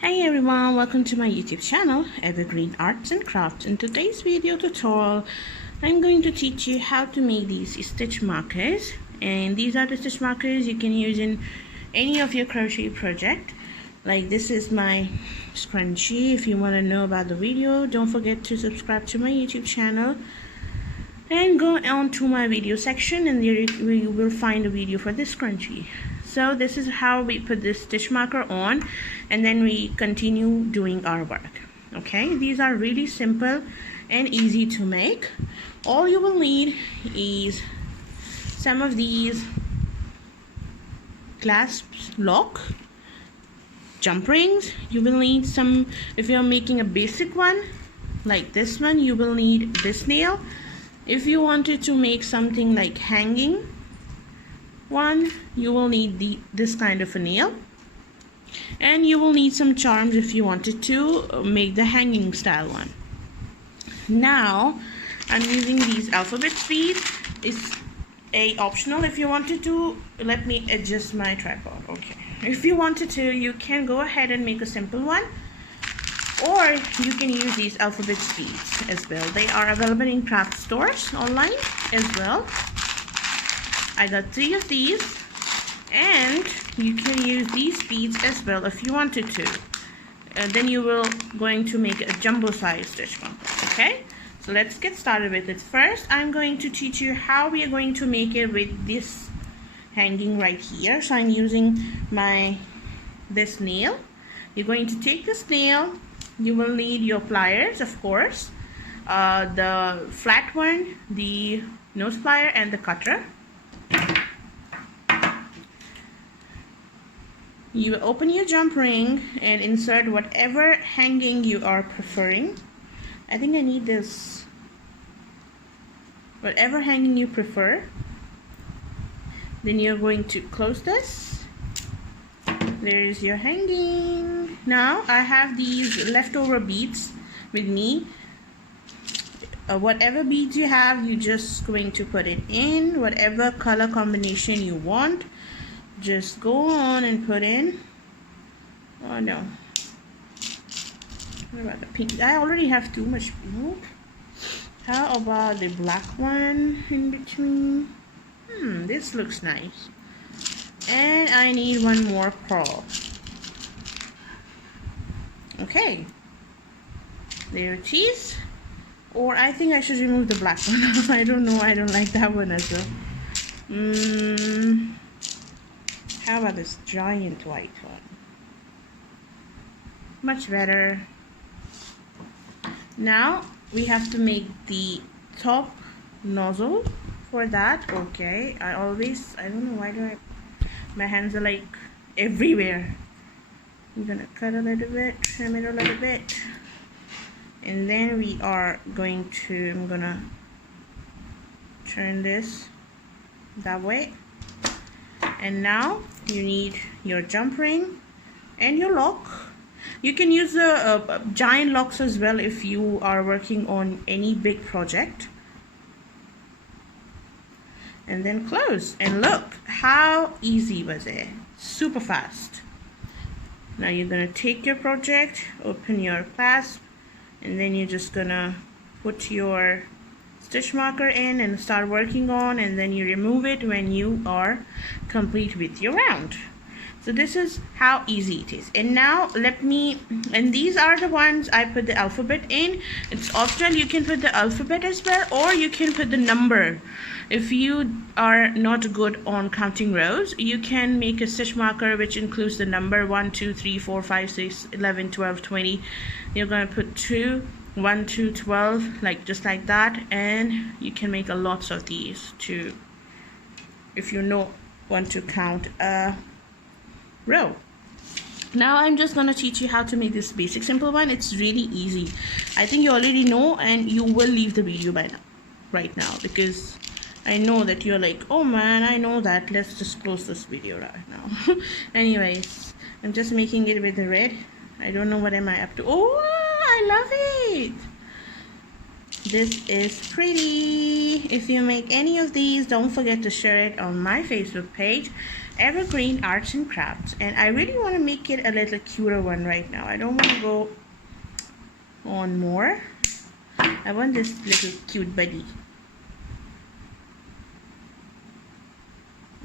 Hey everyone, welcome to my YouTube channel, Evergreen Arts and Crafts. In today's video tutorial, I'm going to teach you how to make these stitch markers. And these are the stitch markers you can use in any of your crochet project. Like this is my scrunchie. If you want to know about the video, don't forget to subscribe to my YouTube channel. And go on to my video section and there you will find a video for this scrunchie. So this is how we put this stitch marker on, and then we continue doing our work. Okay, these are really simple and easy to make. All you will need is some of these clasps lock, jump rings. You will need some, if you're making a basic one like this one, you will need this nail. If you wanted to make something like hanging one, you will need this kind of a nail, and you will need some charms if you wanted to make the hanging style one. Now I'm using these alphabet beads. It's optional. If you wanted to, let me adjust my tripod. Okay, if you wanted to, you can go ahead and make a simple one, or you can use these alphabet beads as well. They are available in craft stores online as well. I got 3 of these, and you can use these beads as well if you wanted to. Then you will going to make a jumbo size stitch marker. Okay, so let's get started with it. First, I'm going to teach you how we are going to make it with this hanging right here. So I'm using this nail. You're going to take this nail. You will need your pliers, of course, the flat one, the nose plier, and the cutter. You will open your jump ring and insert whatever hanging you are preferring. I think I need this. Whatever hanging you prefer. Then you're going to close this. There is your hanging. Now I have these leftover beads with me. Whatever beads you have, you just going to put it in. Whatever color combination you want, just go on and put in. Oh no, what about the pink? I already have too much pink. How about the black one in between? This looks nice. And I need one more pearl. Okay, there it is. Or I think I should remove the black one. I don't know, I don't like that one as well. How about this giant white one? Much better. Now we have to make the top nozzle for that. Okay, I don't know why my hands are like everywhere. I'm gonna cut a little bit, trim it a little bit, and then we are going to, I'm gonna turn this that way. And now you need your jump ring and your lock. You can use the giant locks as well if you are working on any big project. And then close. And look how easy was it. Super fast. Now you're gonna take your project, open your clasp, and then you're just gonna put your stitch marker in and start working on, and then you remove it when you are complete with your round. So this is how easy it is. And now and these are the ones I put the alphabet in. It's optional. You can put the alphabet as well, or you can put the number. If you are not good on counting rows, you can make a stitch marker which includes the number 1 2 3 4 5 6 11 12 20. You're going to put 2 1 2 12, like just like that, and you can make a lots of these too if you want to count a row. Now I'm just gonna teach you how to make this basic simple one. It's really easy. I think you already know, and you will leave the video right now, because I know that you're like, oh man, I know that, let's just close this video right now. Anyways, I'm just making it with the red. I don't know what am I up to. Oh, I love it. This is pretty. If you make any of these, don't forget to share it on my Facebook page, evergreen arts and crafts, and I really want to make it a little cuter one right now. I don't want to go on more. I want this little cute buddy.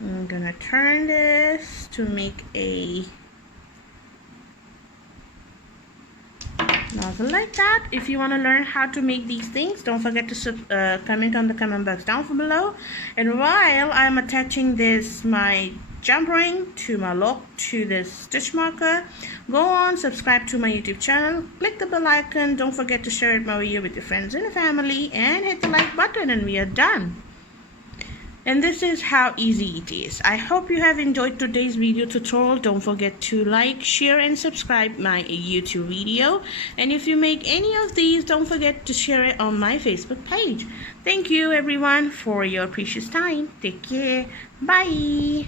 I'm gonna turn this to make a nozzle like that. If you want to learn how to make these things, don't forget to comment on the comment box down below. And while I'm attaching this, my jump ring to my look to this stitch marker, go on, subscribe to my YouTube channel, click the bell icon, don't forget to share my video with your friends and family, and hit the like button, and we are done. And this is how easy it is. I hope you have enjoyed today's video tutorial. Don't forget to like, share, and subscribe my YouTube video. And if you make any of these, don't forget to share it on my Facebook page. Thank you everyone for your precious time. Take care. Bye.